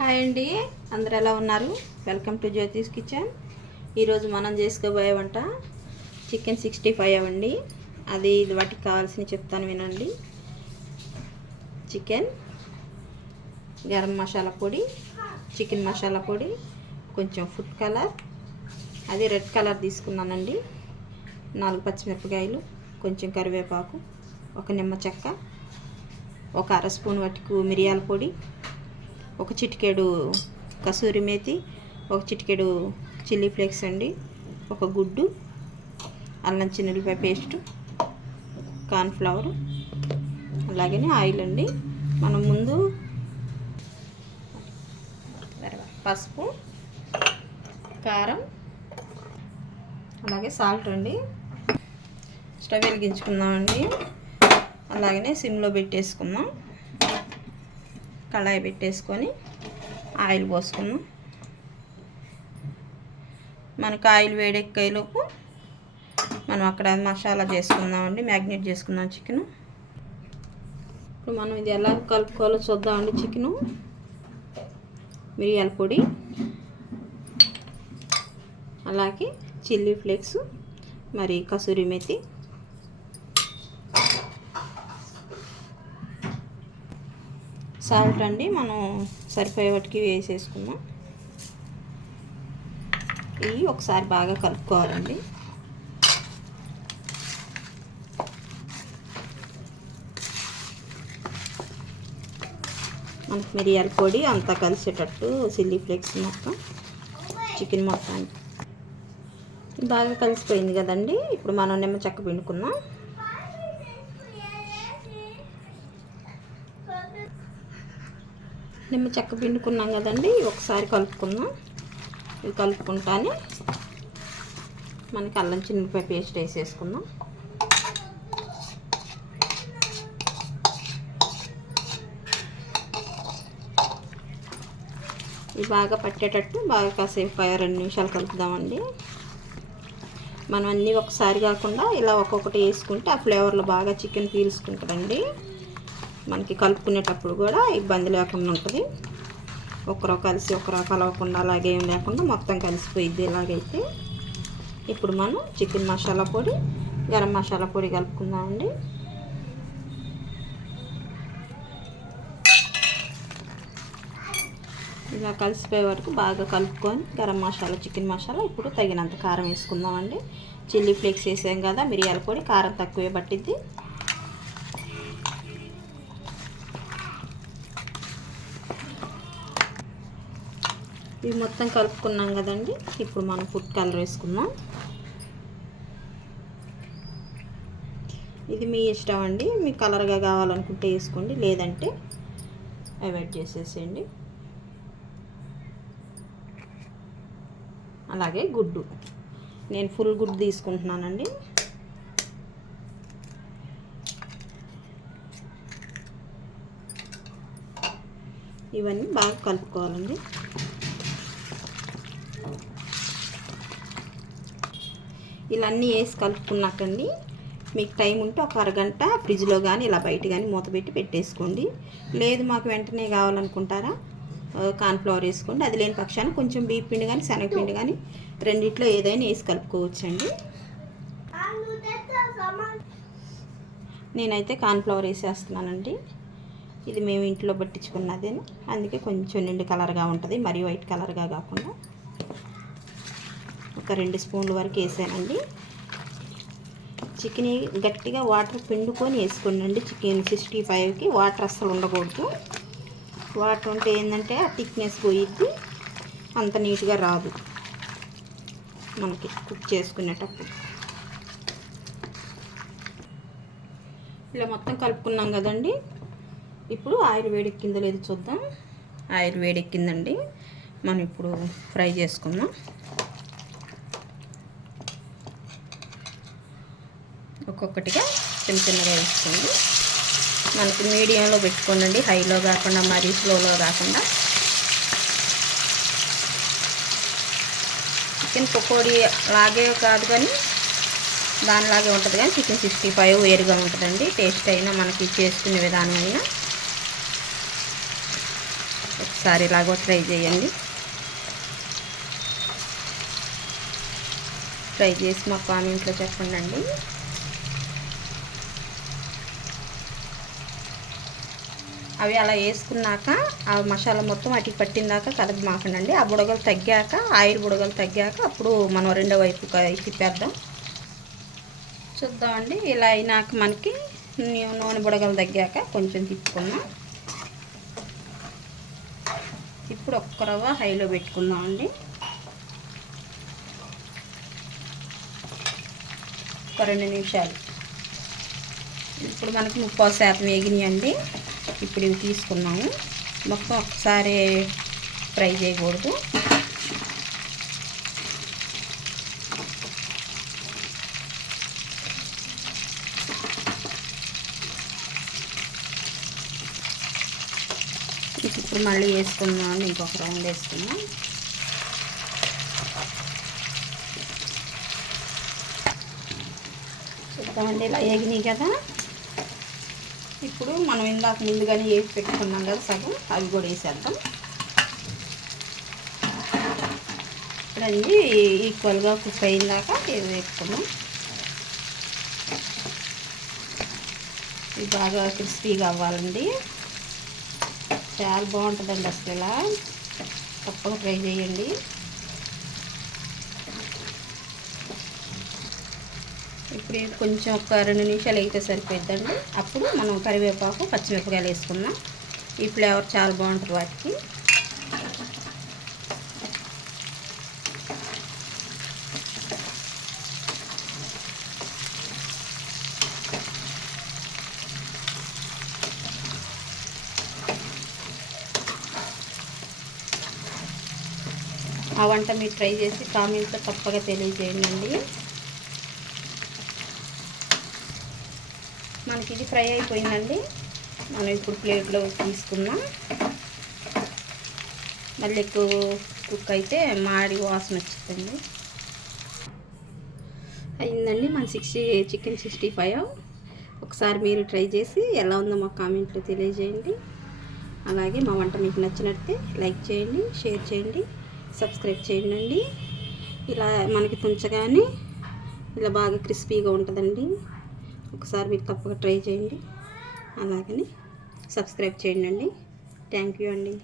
Hi అండి, అందరు ఎలా ఉన్నారు? Welcome to జ్యోతిస్ kitchen. ఈరోజు మనం చేసుకోబోయే వంట చికెన్ 65 అండి. ఇది వాటికి కావాల్సిన చెప్తాను వినండి. చికెన్, గరం మసాలా పొడి, చికెన్ మసాలా పొడి, కొంచెం ఫుడ్ కలర్, అది రెడ్ కలర్ తీసుకున్నానండి. 4 పచ్చిమిరపకాయలు, కొంచెం కరివేపాకు, ఒక నిమ్మ చెక్క, ఒక అర స్పూన్ వరకు మిరియాల పొడి, ఒక చిటికెడు కసూరి మేతి, ఒక చిటికెడు చిల్లీ ఫ్లేక్స్ అండి, ఒక గుడ్డు, అల్లం చిన్నులపాయ పేస్టు, కార్న్ఫ్లవర్, అలాగే ఆయిల్ అండి. మనం ముందు పసుపు, కారం, అలాగే సాల్ట్ అండి. స్టవ్ వెలిగించుకుందామండి. అలాగనే సిమ్లో పెట్టేసుకుందాం. కళాయి పెట్టేసుకొని ఆయిల్ పోసుకుందాం. మనకు ఆయిల్ వేడెక్కేలోపు మనం అక్కడ మసాలా చేసుకుందామండి. మ్యాగ్నేట్ చేసుకుందాం చికెను. ఇప్పుడు మనం ఇది ఎలా కలుపుకోవాలో చూద్దామండి. చికెను, మిరియాల పొడి, అలాగే చిల్లీ ఫ్లేక్స్, మరి కసూరి మేతి, సాల్ట్ అండి. మనం సరిపోయే వాటికి వేసేసుకుందాం. ఇవి ఒకసారి బాగా కలుపుకోవాలండి. మనకి మిరియాల పొడి అంతా కలిసేటట్టు చిల్లీ ఫ్లేక్స్ మొత్తం చికెన్ మొత్తానికి బాగా కలిసిపోయింది కదండి. ఇప్పుడు మనం నిమ్మ చెక్క పిండుకుందాం. నిమ్మ చెక్క పిండుకున్నాం కదండి. ఒకసారి కలుపుకుందాం. ఇది కలుపుకుంటానే మనకి అల్లం చిన్నులపాయ పేస్ట్ వేసేసుకుందాం. ఇది బాగా పట్టేటట్టు బాగా కాసేపు 2 నిమిషాలు కలుపుదామండి. మనం అన్నీ ఒకసారి కాకుండా ఇలా ఒక్కొక్కటి వేసుకుంటే ఆ ఫ్లేవర్లో బాగా చికెన్ పీల్చుకుంటుందండి. మనకి కలుపుకునేటప్పుడు కూడా ఇబ్బంది లేకుండా ఉంటుంది. ఒకరో కలిసి ఒకరో కలవకుండా అలాగే ఏం లేకుండా మొత్తం కలిసిపోయిద్ది. ఇలాగైతే ఇప్పుడు మనం చికెన్ మసాలా పొడి, గరం మసాలా పొడి కలుపుకుందామండి. ఇలా కలిసిపోయే వరకు బాగా కలుపుకొని గరం మసాలా, చికెన్ మసాలా, ఇప్పుడు తగినంత కారం వేసుకుందామండి. చిల్లీ ఫ్లేక్స్ వేసాం కదా, మిరియాల పొడి, కారం తక్కువే పట్టిద్ది. ఇవి మొత్తం కలుపుకున్నాం కదండి. ఇప్పుడు మనం ఫుడ్ కలర్ వేసుకుందాం. ఇది మీ ఇష్టం అండి. మీకు కలర్గా కావాలనుకుంటే వేసుకోండి, లేదంటే అవాయిడ్ చేసేసేయండి. అలాగే గుడ్డు, నేను ఫుల్ గుడ్డు తీసుకుంటున్నానండి. ఇవన్నీ బాగా కలుపుకోవాలండి. ఇలా అన్నీ వేసి కలుపుకున్నాకండి మీకు టైం ఉంటే ఒక అరగంట ఫ్రిడ్జ్లో కానీ ఇలా బయట కానీ మూత పెట్టి పెట్టేసుకోండి. లేదు మాకు వెంటనే కావాలనుకుంటారా కార్న్ఫ్లవర్ వేసుకోండి. అది లేని పక్షాన కొంచెం బియ్యం పిండి కానీ శనగపిండి కానీ రెండిట్లో ఏదైనా వేసి కలుపుకోవచ్చండి. నేనైతే కార్న్ఫ్లవర్ వేసేస్తున్నానండి. ఇది మేము ఇంట్లో పట్టించుకున్నదే, అందుకే కొంచెం నిండు కలర్గా ఉంటుంది, మరీ వైట్ కలర్గా కాకుండా. ఒక 2 స్పూన్ల వరకు వేసానండి. చికెన్ గట్టిగా వాటర్ పిండుకొని వేసుకోండి. చికెన్ 65కి వాటర్ అస్సలు ఉండకూడదు. వాటర్ ఉంటే ఏంటంటే ఆ థిక్నెస్ పోయిద్ది, అంత నీట్గా రాదు మనకి కుక్ చేసుకునేటప్పుడు. ఇలా మొత్తం కలుపుకున్నాం కదండి. ఇప్పుడు ఆయిల్ వేడెక్కిందో లేదో చూద్దాం. ఆయిల్ వేడెక్కిందండి. మనం ఇప్పుడు ఫ్రై చేసుకుందాం. ఒక్కొక్కటిగా చిన్నగా వేసుకోండి. మనకి మీడియంలో పెట్టుకోండి, హైలో కాకుండా మరీ స్లోలో కాకుండా. చికెన్ పకోడీ లాగే కాదు కానీ దానిలాగే ఉంటుంది, కానీ చికెన్ 65 వేరుగా ఉంటుందండి. టేస్ట్ అయినా మనకి చేసుకునే విధానం అయినా ఒకసారి ఇలాగో ట్రై చేయండి. ట్రై చేసి మా కామెంట్లో చెప్పండి. అవి అలా వేసుకున్నాక ఆ మసాలా మొత్తం అటుకి పట్టిందాక కలప మాకండి. ఆ బుడగలు తగ్గాక, ఆయిల్ బుడగలు తగ్గాక అప్పుడు మనం రెండో వైపు తిప్పేద్దాం. చూద్దామండి. ఇలా అయినాక మనకి నూనె బుడగలు తగ్గాక కొంచెం తిప్పుకున్నాం. ఇప్పుడు ఒక్క రవ్వ హైలో పెట్టుకుందామండి. ఒక 2 నిమిషాలు. ఇప్పుడు మనకి 30% వేగినాయండి. ఇప్పుడు ఇవి తీసుకున్నాము. మొత్తం ఒకసారి ఫ్రై చేయకూడదు. ఇప్పుడు మళ్ళీ వేసుకుందాం. ఇంకొక రౌండ్ వేసుకుందాం. చూద్దామండి. ఇలా వేగినాయి కదా. ఇప్పుడు మనం ఇందాక ముందుగానే వేసి పెట్టుకున్నాం కదా సగం, అవి కూడా వేసేద్దాం. ఇప్పుడండి ఈక్వల్గా కుక్ అయిందాక ఇది వేసుకున్నాం. ఇది బాగా క్రిస్పీగా అవ్వాలండి. చాలా బాగుంటుందండి. అసలు ఇలా తప్పక ట్రై చేయండి. ఇప్పుడు కొంచెం ఒక 2 నిమిషాలు అయితే సరిపోద్దండి. అప్పుడు మనం కరివేపాకు, పచ్చిమిరపకాయలు వేసుకుందాం. ఈ ఫ్లేవర్ చాలా బాగుంటుంది వాటికి. ఆ వంట మీరు ట్రై చేసి కామెంట్లో తప్పగా తెలియజేయండి. మనకి ఇది ఫ్రై అయిపోయిందండి. మనం ఇప్పుడు ప్లేట్లో తీసుకుందాం. మళ్ళీ ఎక్కువ కుక్ అయితే మాడి వాసన వచ్చిందండి. అయిందండి మన చికెన్ 65. ఒకసారి మీరు ట్రై చేసి ఎలా ఉందో మా కామెంట్లో తెలియజేయండి. అలాగే మా వంట మీకు నచ్చినట్టే లైక్ చేయండి, షేర్ చేయండి, సబ్స్క్రైబ్ చేయండి. ఇలా మనకి తుంచగానే ఇలా బాగా క్రిస్పీగా ఉంటుందండి. ఒకసారి మీరు తప్పక ట్రై చేయండి. అలాగని సబ్స్క్రైబ్ చేయండి. థ్యాంక్ యూ అండి.